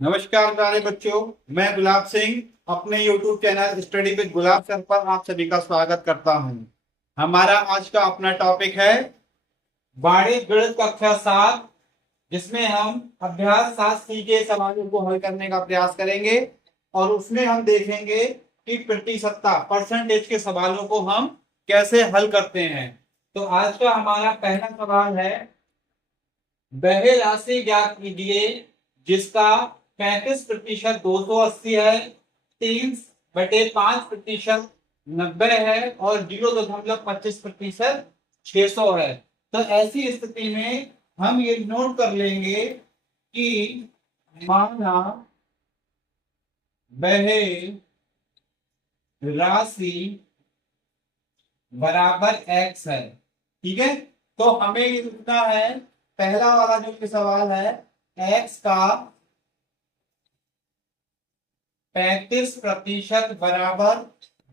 नमस्कार प्यारे बच्चों। मैं गुलाब सिंह अपने YouTube channel study with gulab sir पर आप सभी का स्वागत करता हूं। हमारा आज का अपना टॉपिक है वाणिज्य गणित कक्षा 7, जिसमें हम अभ्यास 7C के सवालों को हल करने का प्रयास करेंगे और उसमें हम देखेंगे कि प्रतिशतता परसेंटेज के सवालों को हम कैसे हल करते हैं। तो आज का हमारा पहला सवाल है, वह राशि ज्ञात कीजिए जिसका 35% 280 है, 3/5% 90 है और 0.25% 600 है। तो ऐसी स्थिति में हम ये नोट कर लेंगे कि माना वह राशि बराबर x है। ठीक है, तो हमें ये लिखना है, पहला वाला जो सवाल है, x का 35% बराबर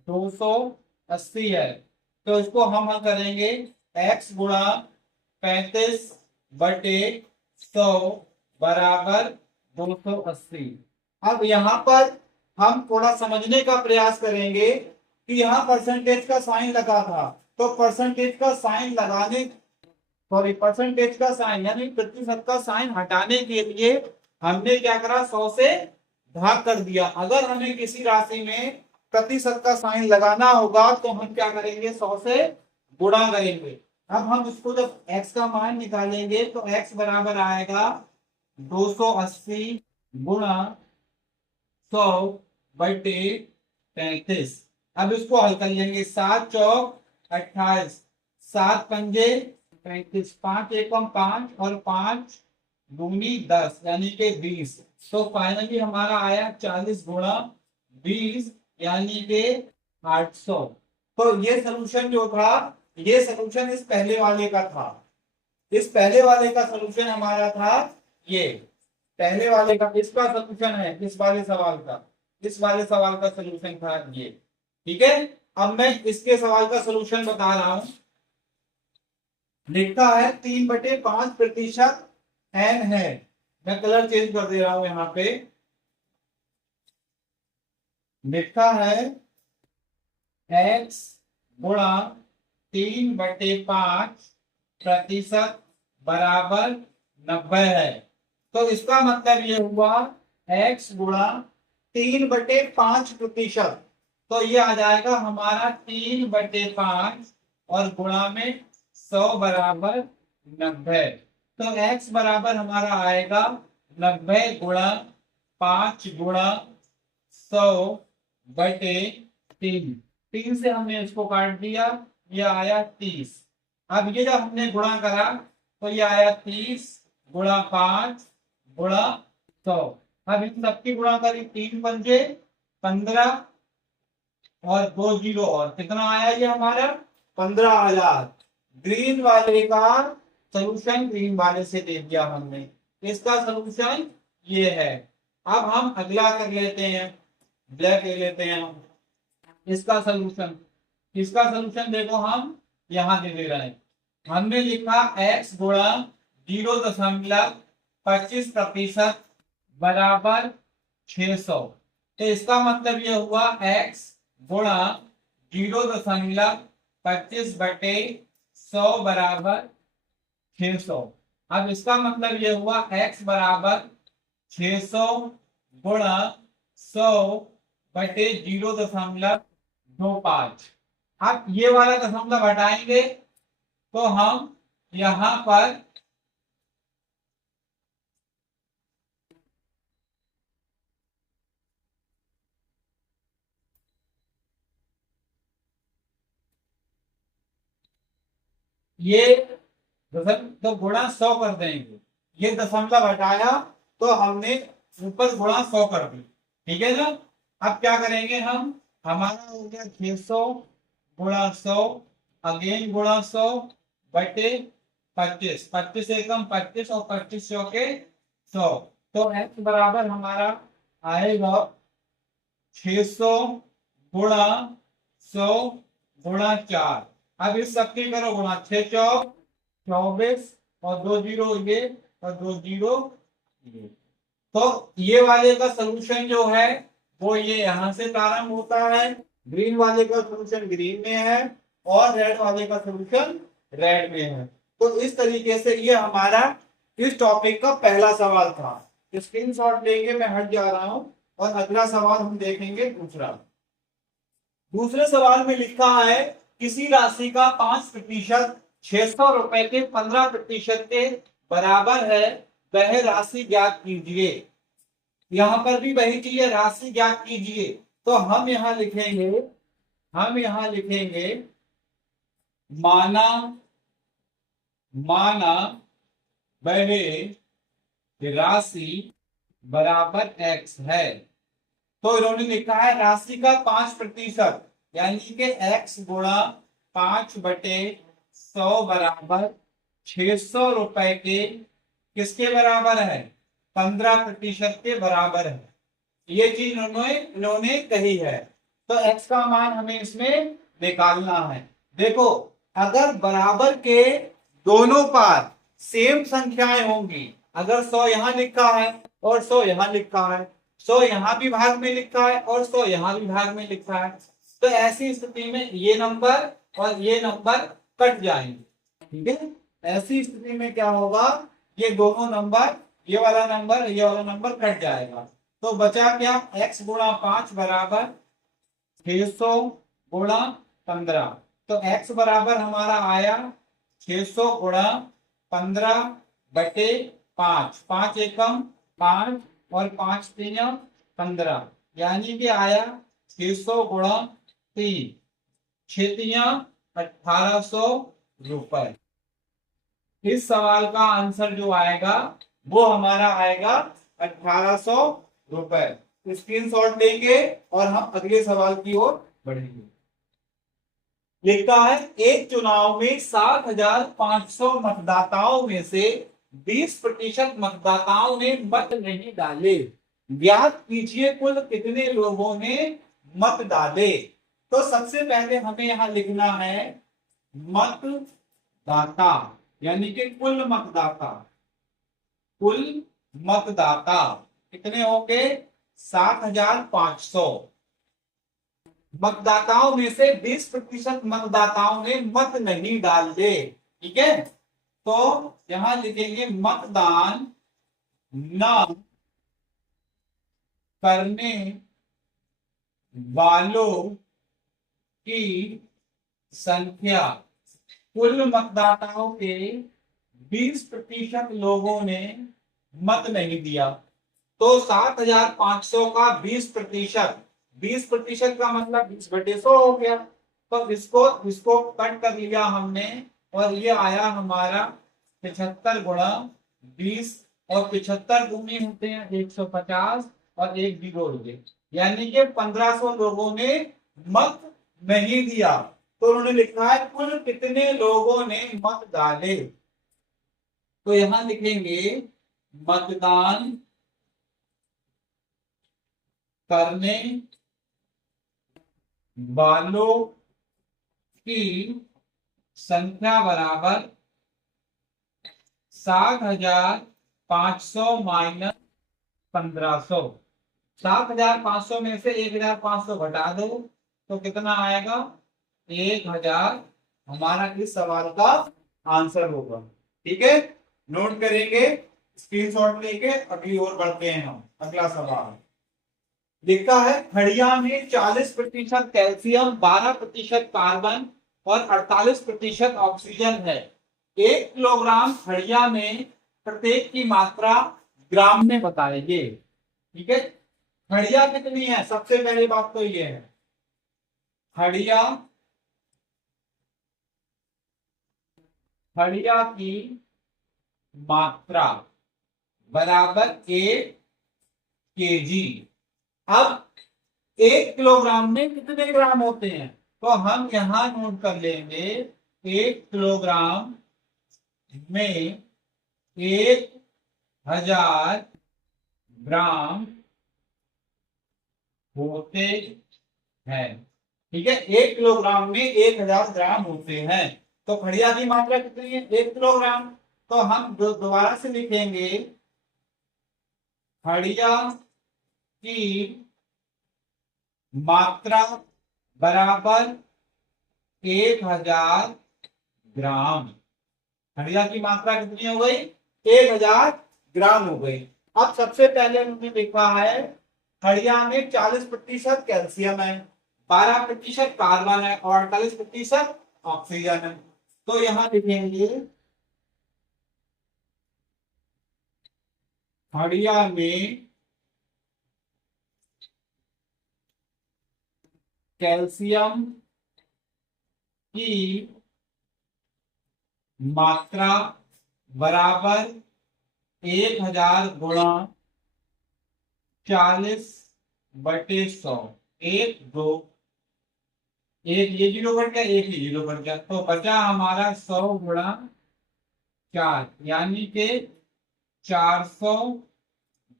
280 है। तो इसको हम हल करेंगे, x गुणा 35/100 बराबर 280। अब यहां पर हम थोड़ा समझने का प्रयास करेंगे कि यहाँ परसेंटेज का साइन लगा था, तो परसेंटेज का साइन लगाने, सॉरी, परसेंटेज का साइन यानी प्रतिशत का साइन हटाने के लिए हमने क्या करा, 100 से भाग कर दिया। अगर हमें किसी राशि में प्रतिशत का साइन लगाना होगा तो हम क्या करेंगे, 100 से गुणा करेंगे। अब हम इसको जब x का मान निकालेंगे तो x बराबर आएगा 280 गुणा 100/35। अब इसको हल कर लेंगे, 7 चौक 28, 7 पंजे 35, 5 एकम 5 और 5 दूनी 10 यानी कि 20। तो फाइनली हमारा आया 40 गुणा 20 यानी कि 800। तो ये सोल्यूशन जो था, ये सोल्यूशन इस पहले वाले का था। इस पहले वाले का सोल्यूशन हमारा था, ये पहले वाले का इसका सोल्यूशन है, इस वाले सवाल का, इस वाले सवाल का सोल्यूशन था ये। ठीक है, अब मैं इसके सवाल का सोल्यूशन बता रहा हूं। लिखा है 3/5% एन है। मैं कलर चेंज कर दे रहा हूं, यहां पे लिखा है x गुणा 3/5% बराबर 90 है। तो इसका मतलब ये हुआ x गुणा 3/5%। तो ये आ जाएगा हमारा 3/5 और गुणा में 100 बराबर 90। तो x बराबर हमारा आएगा 90 गुणा 5 गुणा 100/3। 3 से हमने इसको काट दिया, ये आया 30। अब ये जब हमने गुणा करा तो ये आया 30 गुणा 5 गुणा 100। अब इन सबकी गुणा करी, 3 पंजे 15 और 2 जीरो, और कितना आया ये हमारा 15,000। ग्रीन वाले का सोल्यूशन ग्रीन वाले से दे दिया हमने, इसका सोल्यूशन ये है। अब हम अगला कर लेते हैं, ब्लैक ले लेते हैं हम। इसका सोल्यूशन, इसका सोल्यूशन देखो, हम यहां दे दे रहे हैं। हमने लिखा x गुणा 0.25% बराबर 600। तो इसका मतलब यह हुआ x गुणा 0.25/100 बराबर 600। अब इसका मतलब यह हुआ x बराबर 600 गुणा 100/0.25। अब ये वाला दशमलव हटाएंगे तो हम यहां पर ये दशम तो गुणा 100 कर देंगे। ये दशमलव हटाया तो हमने ऊपर गुणा 100 कर दी। ठीक है ना। अब क्या करेंगे हम, हमारा हो गया 600 गुणा 100, अगेन गुणा 100/25, 25 एकम 25 और 25 चौके 100। तो x बराबर हमारा आएगा 600 गुणा 100 गुणा 4। अब इस सबके करो गुणा, 6 चौक 24 और 2 जीरो ये और 2 जीरो ये। तो ये वाले का सोल्यूशन जो है वो ये यहां से प्रारंभ होता है, ग्रीन वाले का सोल्यूशन ग्रीन में है और रेड वाले का सोल्यूशन रेड में है। तो इस तरीके से ये हमारा इस टॉपिक का पहला सवाल था। स्क्रीनशॉट लेंगे, मैं हट जा रहा हूं और अगला सवाल हम देखेंगे दूसरा। दूसरे सवाल में लिखा है किसी राशि का 5% 600 रुपए के 15% के बराबर है, वह राशि ज्ञात कीजिए। यहां पर भी वही चीज है, राशि ज्ञात कीजिए। तो हम यहां लिखेंगे माना वह राशि बराबर x है। तो इन्होंने लिखा है राशि का 5% यानी कि x गुणा 5/100 बराबर 600 रुपए के किसके बराबर है, 15% के बराबर है। ये चीज इन्होंने कही है। तो x का मान हमें इसमें निकालना है। देखो अगर बराबर के दोनों पार सेम संख्याएं होंगी, अगर 100 यहां लिखा है और 100 यहां लिखा है, 100 यहां भी भाग में लिखा है और 100 यहां भी भाग में लिखा है, तो ऐसी स्थिति में ये नंबर और ये नंबर कट जाएंगे। ठीक है, ऐसी स्थिति में क्या होगा, ये दोनों नंबर, ये वाला नंबर कट जाएगा। तो बचा क्या, x गुणा 5 बराबर 600 गुणा 15। तो x बराबर हमारा आया 600 गुणा 15/5, 5 एकम 5 और 5 3 15, यानी कि आया 600 गुणा 3, 6 3 1800 रुपए। इस सवाल का आंसर जो आएगा वो हमारा आएगा 1800 रुपए। स्क्रीनशॉट लेंगे और हम अगले सवाल की ओर बढ़ेंगे। लिखा है एक चुनाव में 7500 मतदाताओं में से 20% मतदाताओं ने मत नहीं डाले, ज्ञात कीजिए कुल कितने लोगों ने मत डाले। तो सबसे पहले हमें यहां लिखना है मतदाता, यानी कि कुल मतदाता कितने होंगे, 7500। मतदाताओं में से 20% मतदाताओं ने मत नहीं डाले। ठीक है, तो यहां लिखेंगे मतदान न करने वालों की संख्या। कुल मतदाताओं के 20% लोगों ने मत नहीं दिया। तो 7500 का 20%, 20% का मतलब 20/100 हो गया। तो इसको कट कर लिया हमने और ये आया हमारा 75 गुणा 20, और 75 दूनी होते हैं 150 और 1 भी जोड़ दे, यानी कि 1500 लोगों ने मत नहीं दिया। तो उन्होंने लिखा है कुल कितने लोगों ने मत डाले। तो यहां लिखेंगे मतदान करने वालों की संख्या बराबर 7500 माइनस 1500। 7500 में से 1500 घटा दो तो कितना आएगा, 1000 हमारा इस सवाल का आंसर होगा। ठीक है, नोट करेंगे, स्क्रीनशॉट लेके अगली ओर बढ़ते हैं हम। अगला सवाल लिखा है खड़िया में 40% कैल्शियम, 12% कार्बन और 48% ऑक्सीजन है। 1 किलोग्राम खड़िया में प्रत्येक की मात्रा ग्राम में बताइए। ठीक है, खड़िया कितनी है, सबसे पहली बात तो ये है खड़िया की मात्रा बराबर 1 kg। अब 1 किलोग्राम में कितने ग्राम होते हैं, तो हम यहां नोट कर लेंगे 1 किलोग्राम में 1000 ग्राम होते हैं। ठीक है, 1 किलोग्राम में 1000 ग्राम होते हैं। तो खड़िया की मात्रा कितनी है, 1 किलोग्राम। तो हम दोबारा से लिखेंगे हड़िया की मात्रा बराबर 1000 ग्राम। हड़िया की मात्रा कितनी हो गई? 1000 ग्राम हो गई। अब सबसे पहले हमने लिखा है हड़िया में 40% कैल्शियम है, 12% कार्बन है और 48% ऑक्सीजन है। तो यहां लिखेंगे हड़िया में कैल्शियम की मात्रा बराबर 1000 गुणा 40/100। एक दो, एक ये जीरो कट गया, एक ही जीरो कट गया, तो बचा हमारा 100 गुणा 4 यानी के 400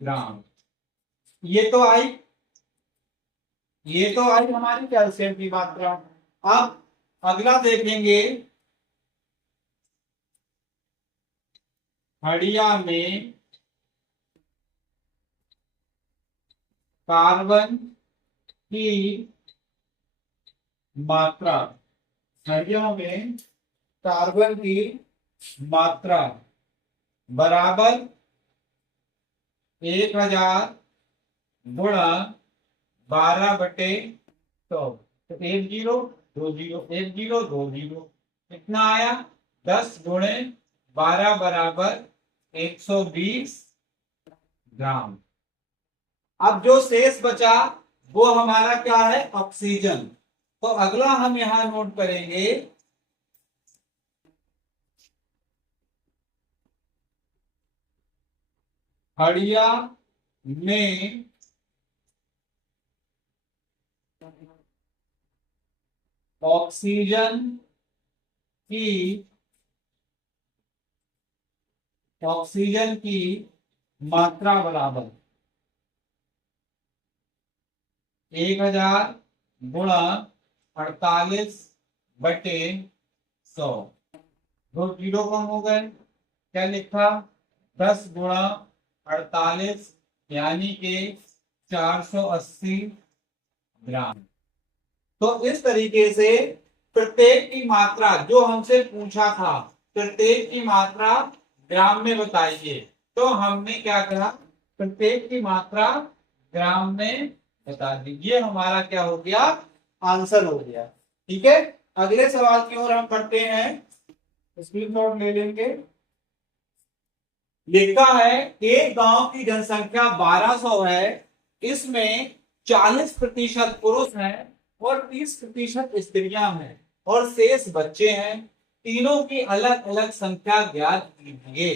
ग्राम। ये तो आई, ये तो आई हमारी कैल्शियम की मात्रा। अब अगला देखेंगे हड़िया में कार्बन की मात्रा, हड़िया में कार्बन की मात्रा बराबर 1000 गुणा 12/100। तो एक जीरो दो जीरो, एक जीरो दो जीरो, कितना आया? 10 गुणे 12 बराबर 120 ग्राम। अब जो शेष बचा वो हमारा क्या है? ऑक्सीजन। तो अगला हम यहां नोट करेंगे हड़िया में ऑक्सीजन की, ऑक्सीजन की मात्रा बराबर 1000 गुणा 48/100। दो जीरो कम हो गए, क्या लिखा? 10 गुणा 48 यानी के 480 ग्राम। तो इस तरीके से प्रत्येक की मात्रा जो हमसे पूछा था, प्रत्येक की मात्रा ग्राम में बताइए, तो हमने क्या कहा? प्रत्येक की मात्रा ग्राम में बता दी। ये हमारा क्या हो गया? आंसर हो गया। ठीक है, अगले सवाल की ओर हम बढ़ते हैं। स्क्रीनशॉट ले लेंगे। लिखा है एक गांव की जनसंख्या 1200 है, इसमें 40% पुरुष हैं और 30% स्त्रियां हैं और शेष बच्चे हैं। तीनों की अलग अलग संख्या ज्ञात कीजिए।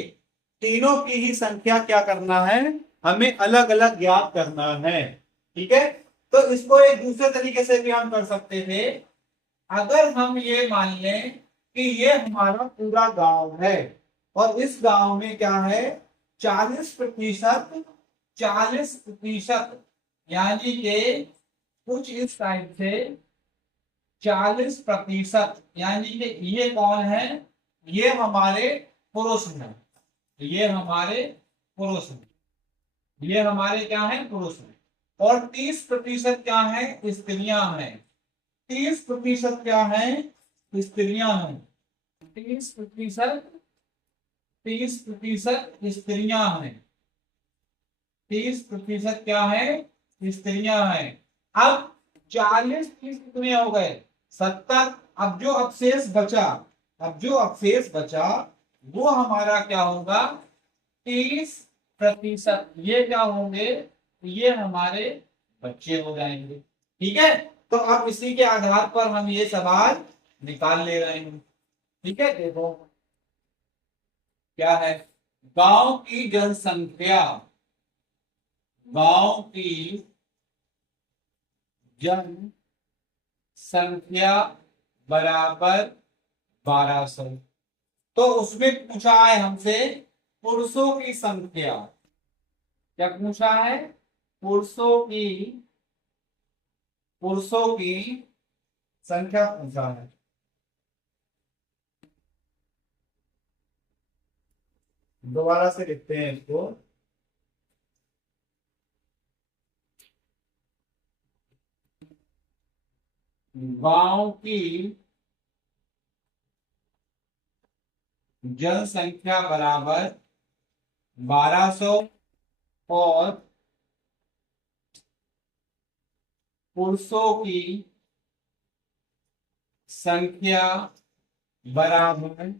तीनों की ही संख्या क्या करना है? हमें अलग अलग ज्ञात करना है। ठीक है, तो इसको एक दूसरे तरीके से भी हम कर सकते थे। अगर हम ये मान लें कि ये हमारा पूरा गांव है और इस गांव में क्या है? 40%, 40% यानी कि कुछ इस टाइप से 40% यानी कि ये कौन है? ये हमारे पुरुष हैं, ये हमारे पुरुष हैं, ये हमारे क्या है? पुरुष हैं। और 30% क्या है? स्त्रियां हैं। 30% क्या है? स्त्रियां हैं। 30%, 30% स्त्रियां हैं। 30% क्या है? स्त्रियां हैं। अब 40, 30 कितने हो गए? 70। अब जो अवशेष बचा, अब जो अवशेष बचा वो हमारा क्या होगा? 30%। ये क्या होंगे? ये हमारे बच्चे हो जाएंगे। ठीक है, तो अब इसी के आधार पर हम ये सवाल निकाल ले रहे हैं। ठीक है, देखो क्या है। गांव की जनसंख्या, गांव की जनसंख्या बराबर 1200। तो उसमें पूछा है हमसे पुरुषों की संख्या। क्या पूछा है? पुरुषों की, पुरुषों की संख्या पूछा है। दोबारा से लिखते हैं इसको। गांव की जनसंख्या बराबर 1200 और पुरुषों की संख्या बराबर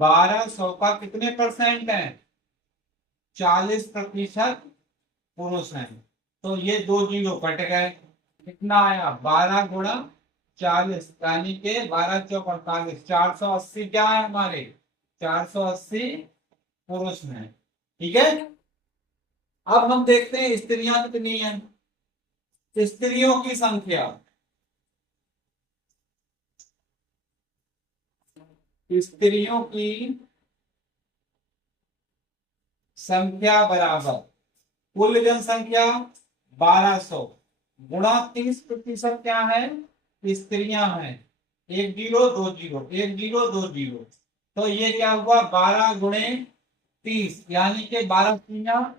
1200 का कितने परसेंट है? 40% पुरुष हैं। तो ये दो जीरो कट गए, कितना आया? 12 गुणा 40 यानी के 12 चौक 48, 480 क्या है हमारे? 480 पुरुष हैं। ठीक है। अब हम देखते हैं स्त्रियां कितनी हैं। स्त्रियों की संख्या, स्त्रियों की संख्या बराबर कुल जनसंख्या 1200 गुणा 30% क्या है? स्त्रियां हैं। एक जीरो दो जीरो, एक जीरो दो जीरो, तो ये क्या हुआ? 12 गुणे 30 यानी कि 12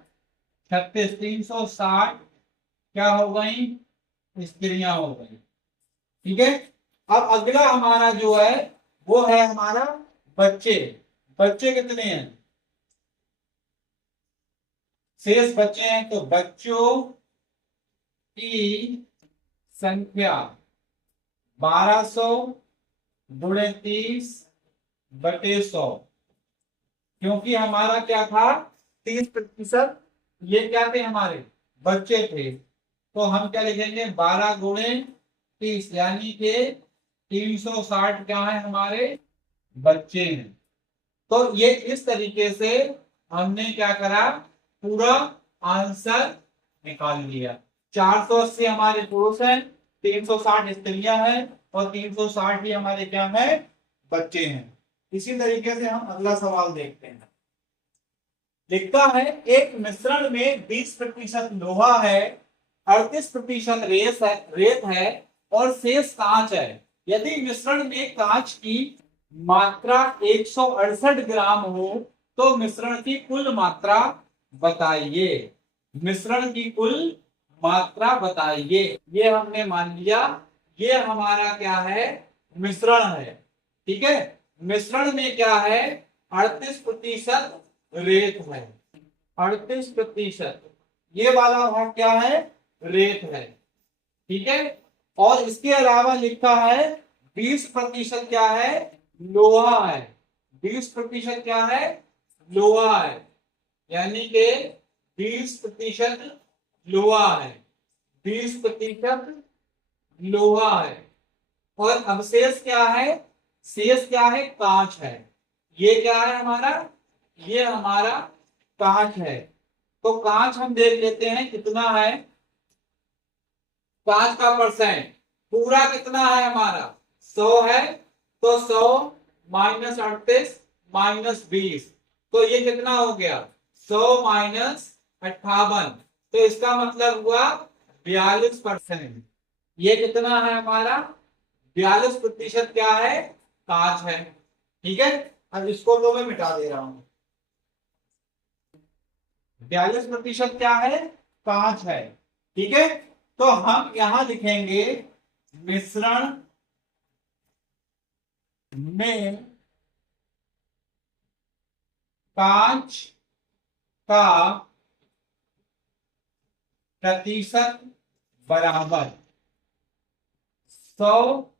36, 360 क्या हो गई? स्त्रियां हो गई। ठीक है। अब अगला हमारा जो है वो है हमारा बच्चे। बच्चे कितने हैं? शेष बच्चे हैं, तो बच्चों की संख्या 1200 गुणे 30/100, क्योंकि हमारा क्या था? 30%। ये क्या थे? हमारे बच्चे थे। तो हम क्या लिखेंगे? 12 गुणे 30 यानी कि 360 क्या है? हमारे बच्चे हैं। तो ये इस तरीके से हमने क्या करा? पूरा आंसर निकाल लिया। 480 हमारे पुरुष हैं, 360 स्त्रियां हैं और 360 ही हमारे क्या है? बच्चे हैं। इसी तरीके से हम अगला सवाल देखते हैं। लिखता है एक मिश्रण में 20% लोहा है, 38% रेत है और शेष कांच है। यदि मिश्रण में कांच की मात्रा 168 ग्राम हो तो मिश्रण की कुल मात्रा बताइए। मिश्रण की कुल मात्रा बताइए। ये हमने मान लिया ये हमारा क्या है? मिश्रण है। ठीक है। मिश्रण में क्या है? 38% रेत है। 38% ये वाला भाग क्या है? रेत है। ठीक है। और इसके अलावा लिखा है 20% क्या है? लोहा है। 20% क्या है? लोहा है। यानी कि 20% लोहा है। 20% लोहा है। और अवशेष क्या है? शेष क्या है? कांच है। ये क्या है हमारा? ये हमारा कांच है। तो कांच हम देख लेते हैं कितना है। कांच का परसेंट पूरा कितना है हमारा? 100 है। तो 100 माइनस 38 माइनस 20, तो ये कितना हो गया? 100 माइनस 58, तो इसका मतलब हुआ 42%। ये कितना है हमारा? 42% क्या है? कांच है। ठीक है। अब इसको तो मैं मिटा दे रहा हूं। 42% क्या है? कांच है। ठीक है। तो हम यहां लिखेंगे मिश्रण में कांच का प्रतिशत बराबर 100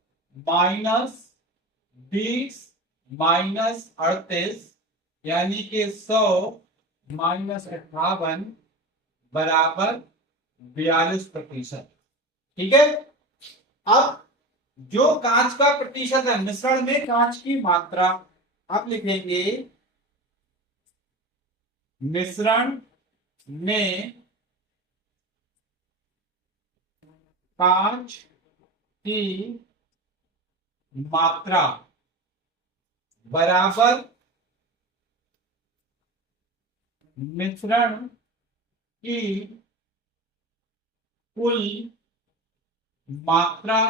माइनस 20 माइनस 38 यानी कि 100 माइनस 58 बराबर 42%। ठीक है। अब जो कांच का प्रतिशत है, मिश्रण में कांच की मात्रा, आप लिखेंगे मिश्रण में कांच की मात्रा बराबर मिश्रण की कुल मात्रा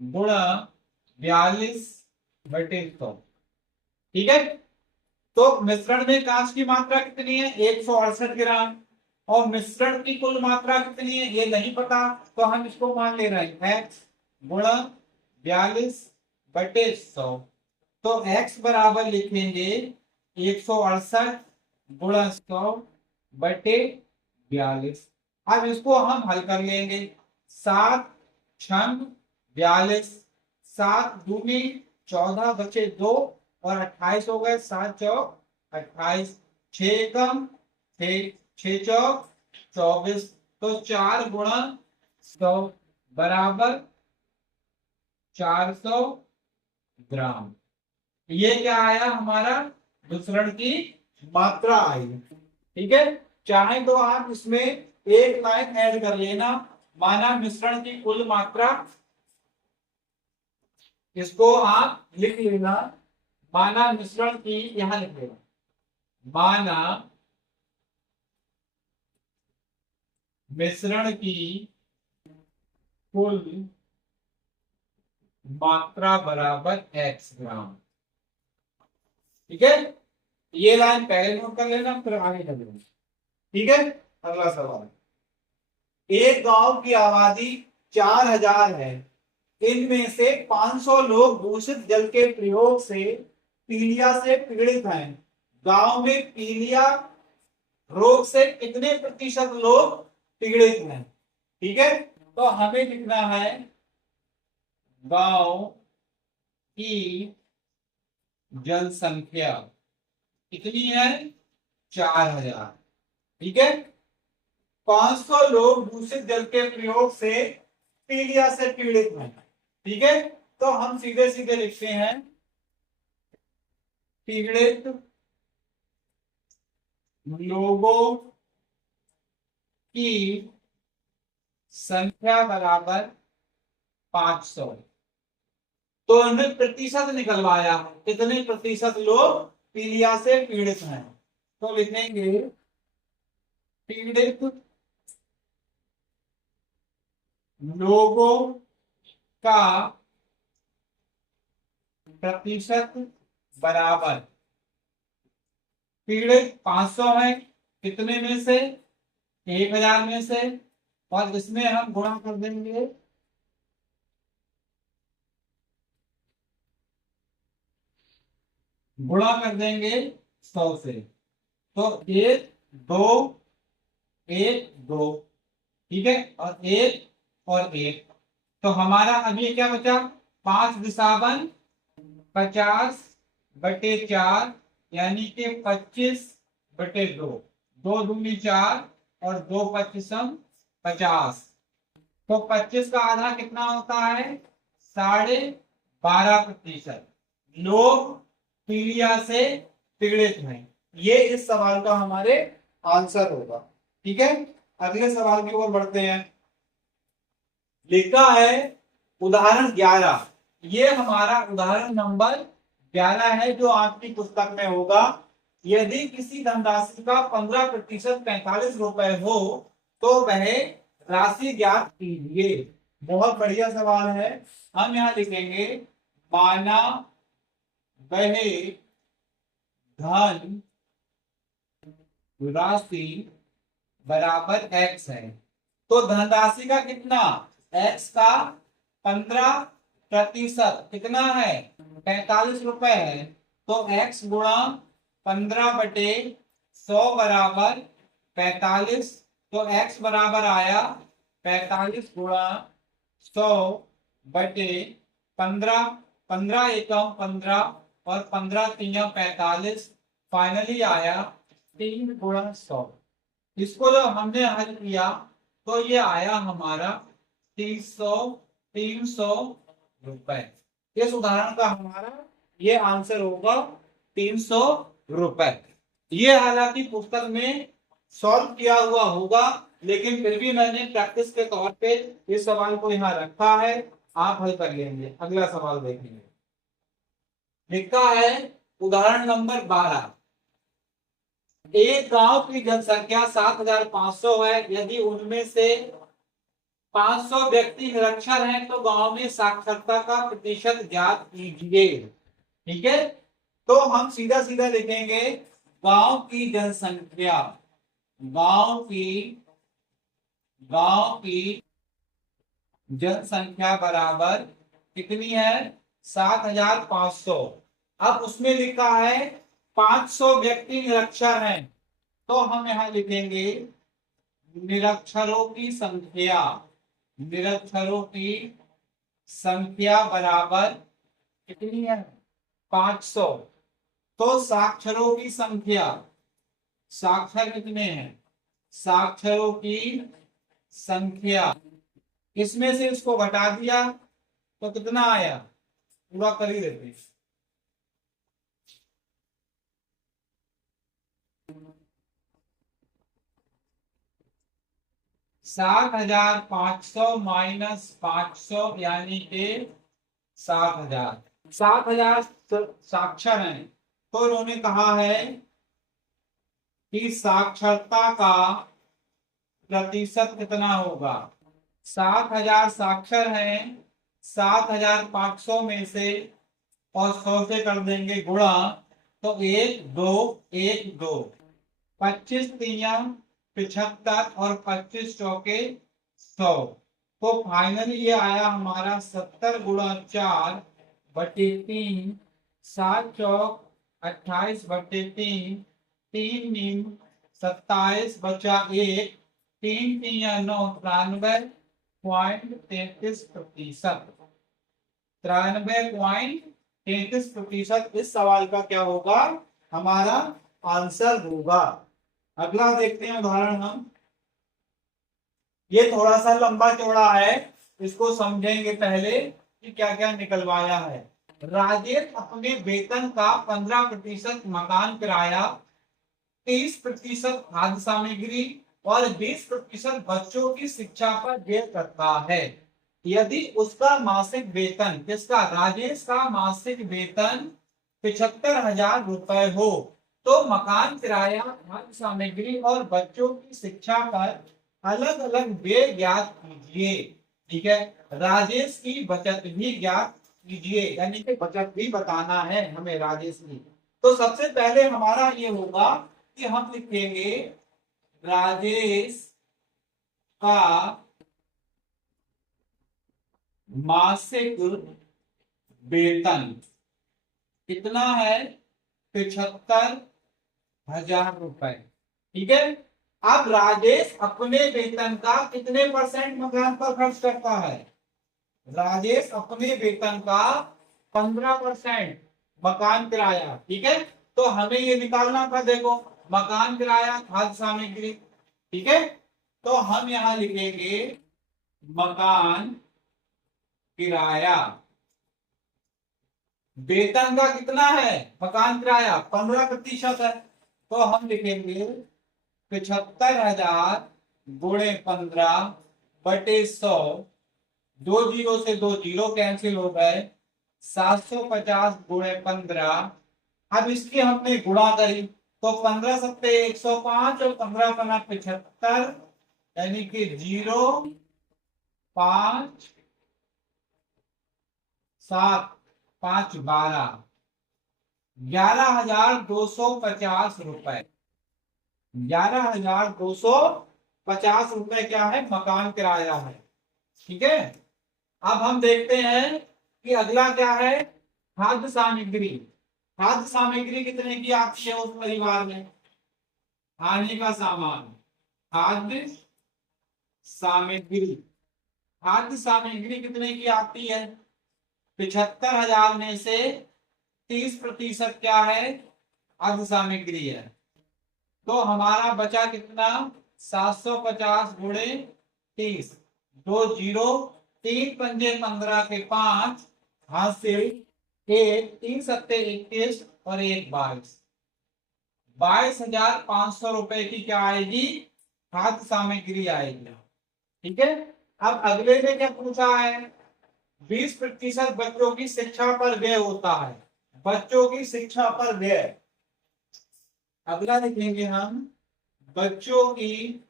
गुणा 42/100। ठीक है। तो मिश्रण में कांच की मात्रा कितनी है? 168 ग्राम। और मिश्रण की कुल मात्रा कितनी है ये नहीं पता, तो हम इसको मान ले रहे हैं x गुणा 42/100। तो x बराबर लिखेंगे 168 गुणा 100/42। अब इसको हम हल कर लेंगे। 7 छंग 42, 7 दूनी 14 बचे 2 और 28 हो गए। 7 चौक 28, 6 एकम 6, 6 चौक 24। तो 4 गुणा 100 बराबर 400 ग्राम। ये क्या आया हमारा, मिश्रण की मात्रा आई। ठीक है, चाहे तो आप इसमें एक लाइन ऐड कर लेना, माना मिश्रण की कुल मात्रा, इसको आप लिख लेना। माना मिश्रण की, यहां लिख लेना, माना मिश्रण की कुल मात्रा बराबर x ग्राम। ठीक है, ये लाइन पहले नोट कर लेना, फिर आगे कर लेना। ठीक है, अगला सवाल। एक गांव की आबादी 4000 है। इनमें से 500 लोग दूषित जल के प्रयोग से पीलिया से पीड़ित हैं। गांव में पीलिया रोग से कितने प्रतिशत लोग पीड़ित हैं? ठीक है, तो हमें लिखना है गांव की जनसंख्या कितनी है, 4000। ठीक है, 500 लोग दूषित जल के प्रयोग से पीलिया से पीड़ित हैं। ठीक है, तो हम सीधे सीधे लिखते हैं पीड़ित लोगों की संख्या बराबर 500। तो हमने प्रतिशत निकलवाया, कितने प्रतिशत लोग पीलिया से पीड़ित हैं। तो लिखेंगे पीड़ित लोगों का प्रतिशत बराबर, पीड़ित 500 है, कितने में से, 1000 में से, और इसमें हम गुणा कर देंगे गुणा कर देंगे 100 से। तो 1 2 1 2, ठीक है, और 1 और 1। तो हमारा अब ये क्या बचा, 5 दिशावन 50/4, यानी कि 25/2। 2 दूनी 4 और 2 25 50। तो 25 का आधा कितना होता है, 12.5% लोग पीलिया से पीड़ित हैं। ये इस सवाल का हमारे आंसर होगा। ठीक है, अगले सवाल की ओर बढ़ते हैं। लिखा है उदाहरण 11। ये हमारा उदाहरण नंबर 11 है, जो आपकी पुस्तक में होगा। यदि किसी धनराशि का 15% 45 रुपए हो तो वह राशि ज्ञात कीजिए। बहुत बढ़िया सवाल है। हम यहां लिखेंगे माना वह धन राशि बराबर x है। तो धनराशि का कितना, x का 15% कितना है, 45 रुपए है। तो x गुणा 15/100 बराबर 45। तो x बराबर आया 45 गुणा 100/15। 15 एकम 15 और 15 तिया 45। फाइनली आया 3 गुणा 100। इसको जब हमने हल किया तो ये आया हमारा 300 रुपए। इस उदाहरण का हमारा ये आंसर होगा 300 रुपए। ये हालांकि पुस्तक में सॉल्व किया हुआ होगा, लेकिन फिर भी मैंने प्रैक्टिस के तौर पे इस सवाल को यहाँ रखा है। आप हल कर लेंगे। अगला सवाल देखेंगे। लिखा है उदाहरण नंबर 12। एक गांव की जनसंख्या 7500 है। यदि उनमें से 500 व्यक्ति निरक्षर हैं तो गांव में साक्षरता का प्रतिशत ज्ञात कीजिए। ठीक है, तो हम सीधा सीधा लिखेंगे गांव की जनसंख्या, गांव की जनसंख्या बराबर कितनी है? 7,500। अब उसमें लिखा है 500 व्यक्ति निरक्षर हैं, तो हम यहां लिखेंगे निरक्षरों की संख्या, निरक्षरों की संख्या बराबर कितनी है? 500। तो साक्षरों की संख्या, साक्षर कितने हैं? साक्षरों की संख्या, इसमें से इसको घटा दिया तो कितना आया? पूरा कर ही देते। 7,500 माइनस 500 यानी के 7,000। 7,000 साक्षर हैं, तो उन्होंने कहा है कि साक्षरता का प्रतिशत कितना होगा? 7,000 साक्षर हैं, 7,500 में से और 100 से कर देंगे गुणा, तो 1 2 1 2, 25 तिया 75 और 25 चौके 100। तो फाइनली ये आया हमारा 70 गुणा 4 बटे 3, 7 चौक 28 बटे 3, 3 नीम 27 बचा 1, 3 तिया 9, 93.33%। 93.33% इस सवाल का क्या होगा? हमारा आंसर होगा। अगला देखते हैं उदाहरण हम। ये थोड़ा सा लंबा चौड़ा है, इसको समझेंगे पहले कि क्या क्या निकलवाया है। राजेश अपने वेतन का 15% मकान किराया, 30% खाद्य सामग्री और 20% बच्चों की शिक्षा पर व्यय करता है। यदि उसका मासिक वेतन, किसका? राजेश का मासिक वेतन 75,000 रुपए हो, तो मकान किराया, खाद्य सामग्री और बच्चों की शिक्षा पर अलग अलग व्यय ज्ञात कीजिए। ठीक है, राजेश की बचत भी ज्ञात कीजिए, यानी कि बचत भी बताना है हमें राजेश की। तो सबसे पहले हमारा ये होगा कि हम लिखेंगे राजेश का मासिक वेतन कितना है? 75,000 रुपए। ठीक है, अब राजेश अपने वेतन का कितने % मकान पर खर्च करता है? राजेश अपने वेतन का 15% मकान किराया। ठीक है, तो हमें ये निकालना था, देखो मकान किराया खाद्य सामग्री। ठीक है, तो हम यहां लिखेंगे मकान किराया, वेतन का कितना है? मकान किराया 15% है, तो हम लिखेंगे 75,000 गुणे 15 बटे 100, 2 जीरो से 2 जीरो कैंसिल हो गए, 750 गुणे 15। अब इसकी हमने गुणा करी तो 15 सत्ते 105 और 15 बना 75, यानी कि 0.5 7 5 12, 11,250 रुपए। 11,250 रुपए क्या है? मकान किराया है। ठीक है, अब हम देखते हैं कि अगला क्या है? खाद्य सामग्री। खाद्य सामग्री कितने की आती है उस परिवार में? खाने का सामान, खाद्य सामग्री, खाद्य सामग्री कितने की आती है? 75,000 में से 30% क्या है? खाद्य सामग्री है, तो हमारा बचा कितना? 750 गुणे 30, 2 जीरो, 3 पंजे 15 के 5, हासिल 1, 3 सत्ते 21 और 1 22, 22,500 रुपए की क्या आएगी? खाद्य सामग्री आएगी। ठीक है, अब अगले में क्या पूछा है? 20% बच्चों की शिक्षा पर व्यय होता है, बच्चों की शिक्षा पर व्यय। अगला लिखेंगे हम बच्चों की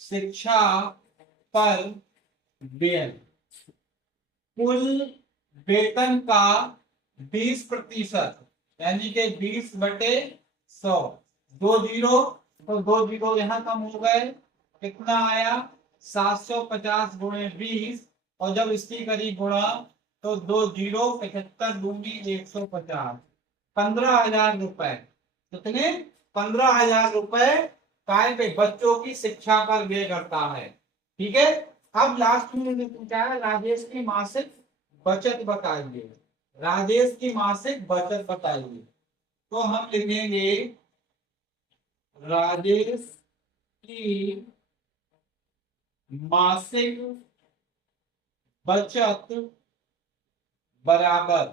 शिक्षा पर व्यय। कुल वेतन का 20%, यानी कि 20 बटे 100, 2 जीरो, तो 2 जीरो यहां कम हो गए, कितना आया 750 गुणे 20, और जब इसकी करी गुणा तो 20 75 दूनी 150, 15,000 रुपए। कितने? 15,000 रुपए काय पे? बच्चों की शिक्षा पर व्यय करता है। ठीक है। अब लास्ट में पूछा है राजेश की मासिक बचत बताइए। राजेश की मासिक बचत बताइए। तो हम लिखेंगे राजेश की मासिक बचत बराबर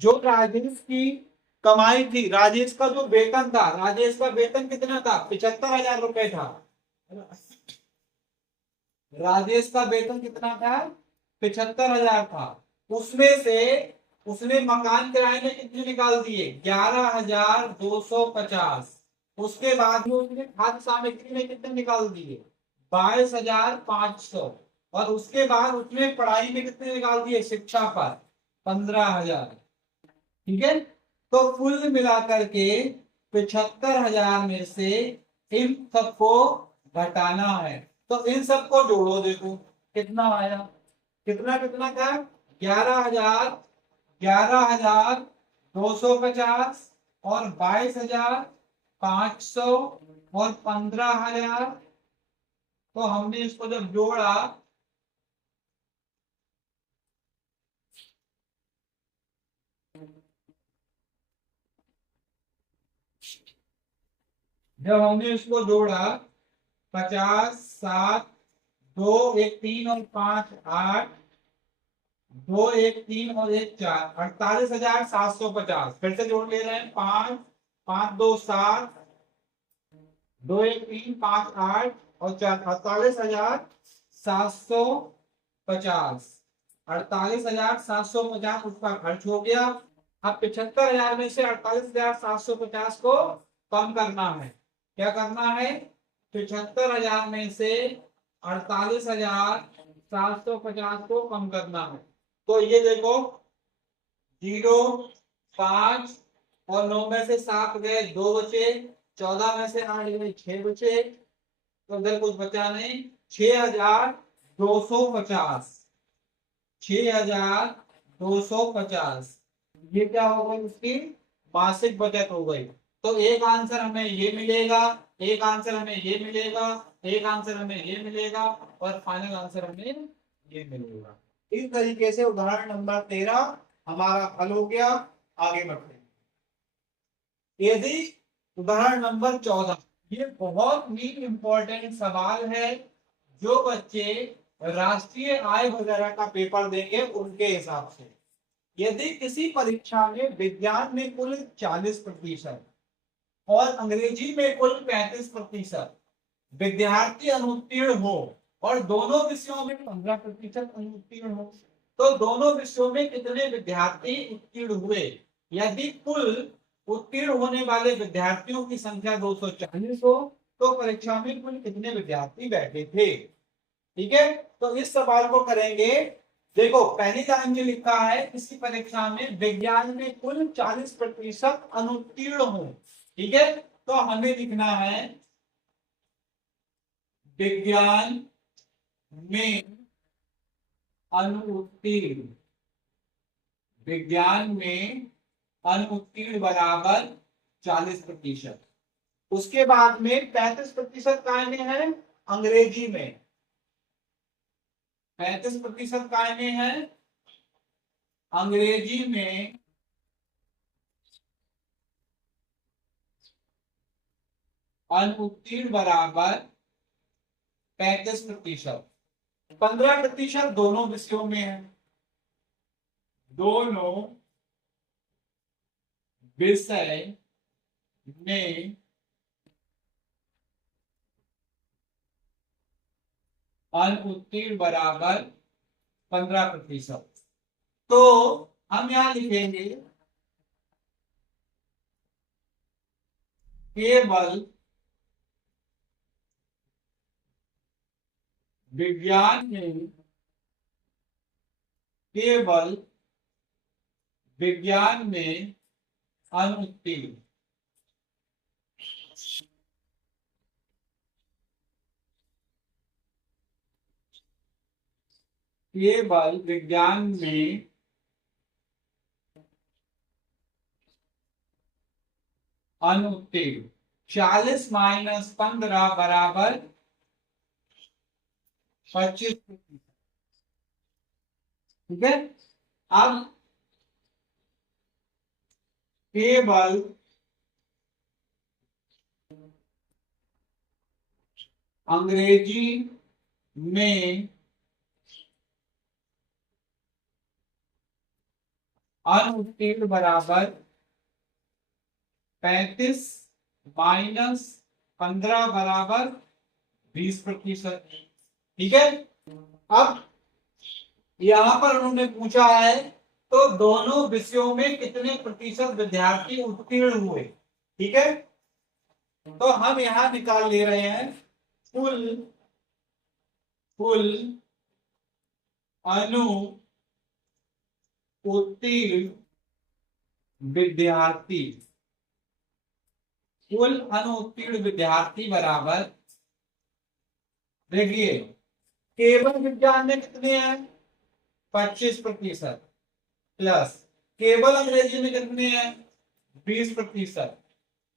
जो राजेश की कमाई थी, राजेश का जो वेतन था, राजेश का वेतन कितना था? 75,000 रुपए था। राजेश का वेतन कितना था? 75,000 था। उसमें से उसने मकान किराए में कितने निकाल दिए? 11,250। उसके बाद में उसने खाद्य सामग्री में कितने निकाल दिए? 22,500। और उसके बाद उसने पढ़ाई में कितने निकाल दिए? शिक्षा पर 15,000। ठीक है। तो कुल मिलाकर के 75,000 में से इन सबको घटाना है। तो इन सबको जोड़ो, देखो कितना आया। कितना कितना का? 11,000, 11,250 और 22,500 और 15,000। तो हमने इसको जब जोड़ा जब हमने इसको जोड़ा 50, 7, 2, 1, 3 और 5, 8, 2, 1, 3 और 1, 4, 48,750। फिर से जोड़ ले रहे हैं। 5, 5, 2, 7, 2, 1, 3, 5, 8 और 4, 48,750। 48,750 उसका खर्च हो गया। अब 75,000 में से 48,750 को कम करना है। क्या करना है? 75,000 में से 48,750 को कम करना है। तो ये देखो 0, 5 और 9 में से 7 गए, 2 बचे। 14 में से 8 गए, 6 बचे। तो उधर कुछ बचा नहीं। 6,250। 6,250 ये क्या हो गई? उसकी मासिक बचत हो गई। तो एक आंसर हमें ये मिलेगा, एक आंसर हमें ये मिलेगा, एक आंसर हमें ये मिलेगा और फाइनल आंसर हमें ये मिलेगा। इस तरीके से उदाहरण नंबर 13 हमारा हल हो गया। आगे बढ़ते हैं। यदि उदाहरण नंबर 14, ये बहुत ही इंपॉर्टेंट सवाल है। जो बच्चे राष्ट्रीय आय वगैरह का पेपर देंगे उनके हिसाब से, यदि किसी परीक्षा में विज्ञान में कुल 40% और अंग्रेजी में कुल 35% विद्यार्थी अनुत्तीर्ण हो और दोनों विषयों में 15% अनुत्तीर्ण हो, तो दोनों विषयों में कितने विद्यार्थी उत्तीर्ण हुए? यदि कुल उत्तीर्ण होने वाले विद्यार्थियों की संख्या 240 हो तो परीक्षा में कुल कितने विद्यार्थी बैठे थे? ठीक है। तो इस सवाल को करेंगे। देखो पहली लाइन में लिखा है किसी परीक्षा में विज्ञान में कुल 40% अनुत्तीर्ण हो। ठीक है। तो हमें लिखना है विज्ञान में अनुत्तीर्ण, विज्ञान में अनुत्तीर्ण बराबर 40%। उसके बाद में 35% काय में है? अंग्रेजी में। 35% काय में है? अंग्रेजी में। अनुत्तीर्ण बराबर 35%। 15% दोनों विषयों में है। दोनों विषय में अनुत्तीर्ण बराबर 15%। तो हम यहां लिखेंगे केवल विज्ञान में, केवल विज्ञान में अनुत्तीर्ण। केवल विज्ञान में अनुत्तीर्ण 40 माइनस 15 बराबर 25। ठीक है। अब केवल अंग्रेजी में अनुत्तीर्ण बराबर 35 माइनस 15 बराबर 20%। ठीक है। अब यहां पर उन्होंने पूछा है तो दोनों विषयों में कितने प्रतिशत विद्यार्थी उत्तीर्ण हुए। ठीक है। तो हम यहां निकाल ले रहे हैं कुल कुल अनु उत्तीर्ण विद्यार्थी। कुल अनुत्तीर्ण विद्यार्थी बराबर, देखिए केवल विज्ञान में कितने हैं 25% प्लस केवल अंग्रेजी में कितने हैं 20%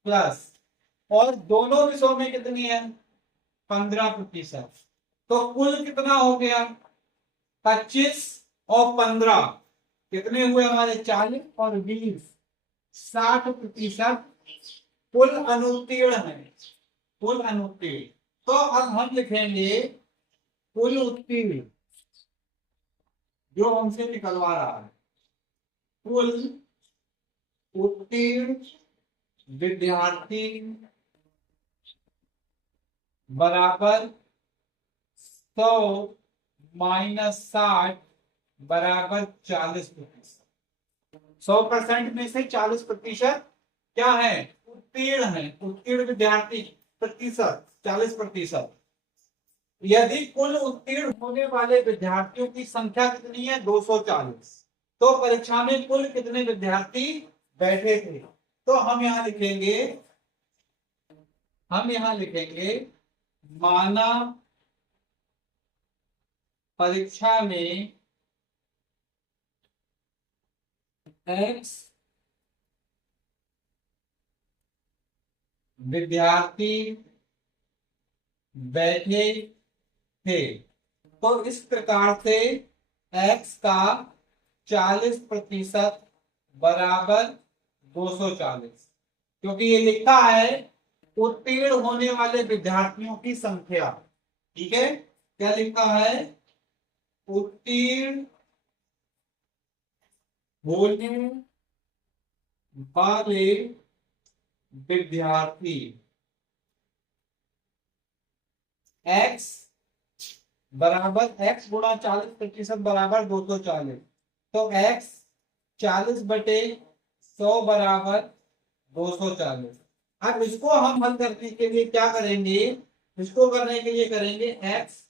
प्लस और दोनों विषयों में कितनी है 15%। तो कुल कितना हो गया 25 और 15 कितने हुए हमारे 40 और 20 60% कुल अनुत्तीर्ण है। कुल अनुत्तीर्ण। तो अब हम लिखेंगे कुल उत्तीर्ण जो हमसे निकलवा रहा है। कुल उत्तीर्ण विद्यार्थी बराबर 100 माइनस 60 बराबर 40%। 100% में से 40% क्या है उत्तीर्ण है। उत्तीर्ण विद्यार्थी प्रतिशत 40%। यदि कुल उत्तीर्ण होने वाले विद्यार्थियों की संख्या कितनी है 240, तो परीक्षा में कुल कितने विद्यार्थी बैठे थे। तो हम यहां लिखेंगे माना परीक्षा में x विद्यार्थी बैठे थे। तो इस प्रकार से x का 40% बराबर 240, क्योंकि ये लिखा है उत्तीर्ण होने वाले विद्यार्थियों की संख्या। ठीक है। क्या लिखा है उत्तीर्ण होने वाले विद्यार्थी x बराबर x गुणा 40% बराबर 240। तो x 40/100 बराबर 240। अब इसको हम हल करने के लिए क्या करेंगे, इसको करने के लिए करेंगे x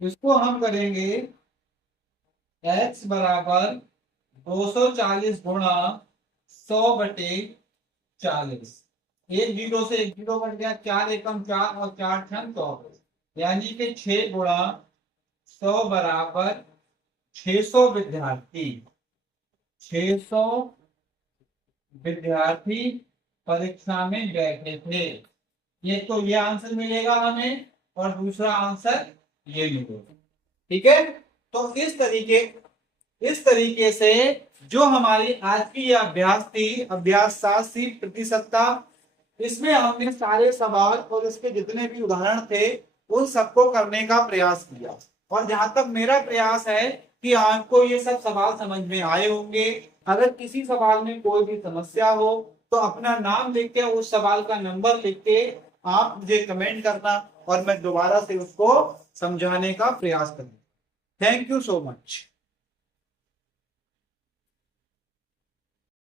इसको हम करेंगे x बराबर 240 गुणा 100/40। एक जीरो से एक जीरो कट गया, 4 एकम 4 और 4 छन 100, यानी कि 6 गुणा 100 बराबर 600 विद्यार्थी। 600 विद्यार्थी परीक्षा में बैठे थे। ये तो ये आंसर मिलेगा हमें और दूसरा आंसर ये मिलेगा। ठीक है। तो इस तरीके से जो हमारी आज की ये अभ्यास थी, अभ्यास 7 प्रतिशतता, इसमें हमने सारे सवाल और इसके जितने भी उदाहरण थे उन सबको करने का प्रयास किया। और जहां तक मेरा प्रयास है कि आपको ये सब सवाल समझ में आए होंगे। अगर किसी सवाल में कोई भी समस्या हो तो अपना नाम लिख के, उस सवाल का नंबर लिख के आप मुझे कमेंट करना और मैं दोबारा से उसको समझाने का प्रयास करूंगा। Thank you so much.